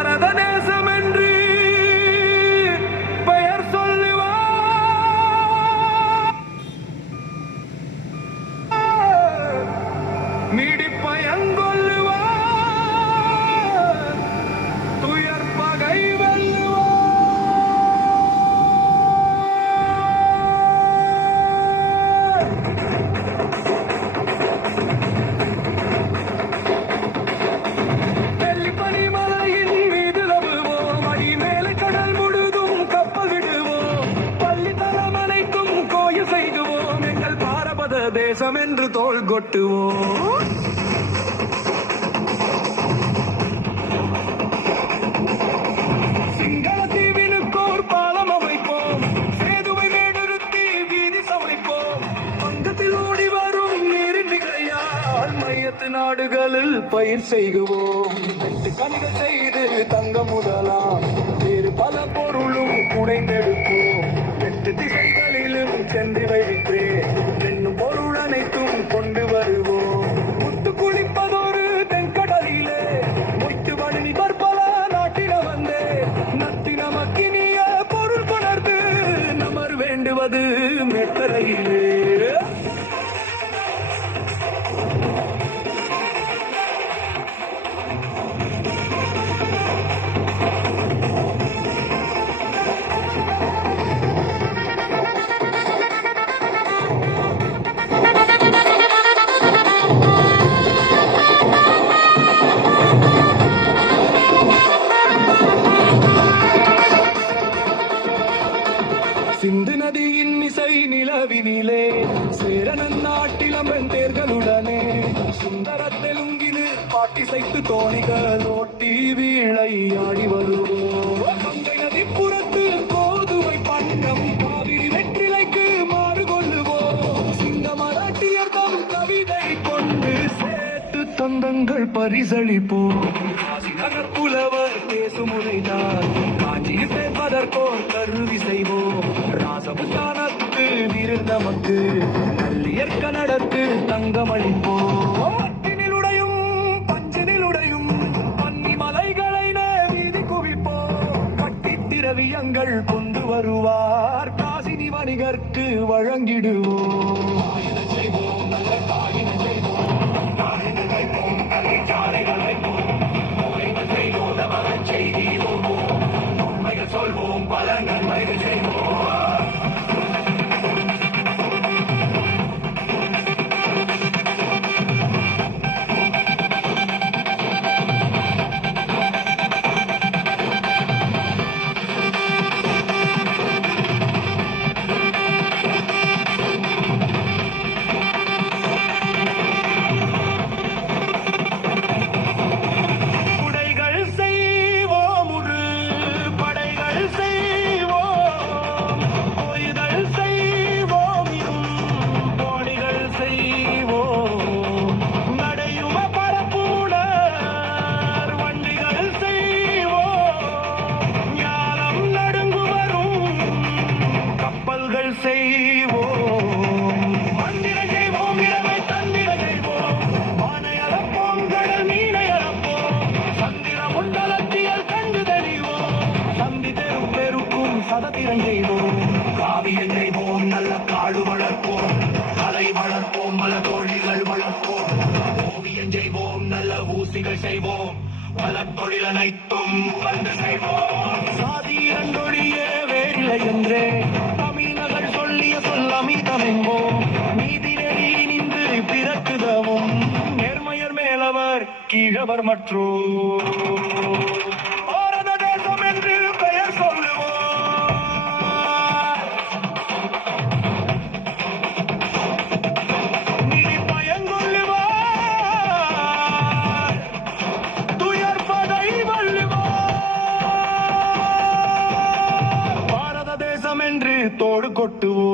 பாரததேசம் என்று பெயர் சொல்லுவார், நீடிப்பயங்கொள்ளுவார், துயர் பகை தேசம் என்று தோள் கொட்டுவோம். சிங்களத்தீவினுக்கோர் பாலம் அமைப்போம், சேதுவை மேடுருத்தி வீதி சமைப்போம். பங்கத்தில் ஓடி வரும் நீரின் நிகழையால் மையத்து நாடுகளில் பயிர் செய்குவோம். வெட்டு கணிகள் செய்து தங்க முதலாம், வேறு பல பொருளும் குடைந்தெடுப்போம். எட்டு திசைகளிலும் சென்று வைத்தே பொருள் அனைத்தும் கொண்டு வருவோம். முத்து குளிப்பதொரு தென்கடலிலே, மொய்த்து வழி பற்பல நாட்டில வந்தே, நத்தி நமக்கினிய பொருள் கொணர்ந்து நமர் வேண்டுவது மெத்தலையிலே. சிந்து நதியின் இசை நிலவினிலே, சேரனன் நாட்டிலம்பன் தேர்களுடனே, சுந்தர தெலுங்கினு பாட்டிசைத்து தோணிகள் ஓட்டி வீழையாடி வருவோம். கங்கை நதி புறத்து கோதுமை பண்டம், காவிரி வெற்றிலைக்கு மாறு கொள்ளுவோம். சிங்க மராட்டியர் தம் கவிதை கொண்டு சேர்த்து தந்தங்கள் பரிசளிப்போம். காசி நகர் புலவர் பேசுமுறைதான், காஞ்சியில் சேர்ப்பதற்கோர் கருவி செய்வோம். ராசபுத்தானத்து விருந்தமக்கு, நல்லியற் கனடத்து தங்கமளிப்போம். பட்டினிலுடையும் பஞ்சினிலுடையும் பன்னி மலைகளை வீதி குவிப்போம். கட்டி திரவியங்கள் கொண்டு வருவார், காசினி வணிகர்க்கு வழங்கிடுவோம். சொல்வோம், பல நன்மைகள் செய்வோம். செய்வோம், மந்திர செய்வோம், இளமை தந்திர செய்வோம். வானை அளப்போம், கடல் மீனை அளப்போம். சந்திர முண்டலத்தியல் கண்டு தெளிவோம். சந்தி தெரும் பெருக்கும் சதத்திரம் செய்வோம். காவியம் செய்வோம், நல்ல காடு வளர்ப்போம். கலை வளர்ப்போம், பல தொழில்கள் வளர்ப்போம். ஓவியம் செய்வோம், நல்ல ஊசிகள் செய்வோம். பல தொழில் அனைத்தும் வந்து செய்வோம். சாதி இரண்டொழியே வேறில்லை என்றே தமிழர்கள் சொல்லிய சொல்லமிதமெங்கோம். நீதி நெறி நின்று பிறக்குதவும், நேர்மையர் மேலவர் கீழவர் மற்றும் பாரத தேசம் என்று பெயர் சொல்லுவோம். தோடு கொட்டுவோம்.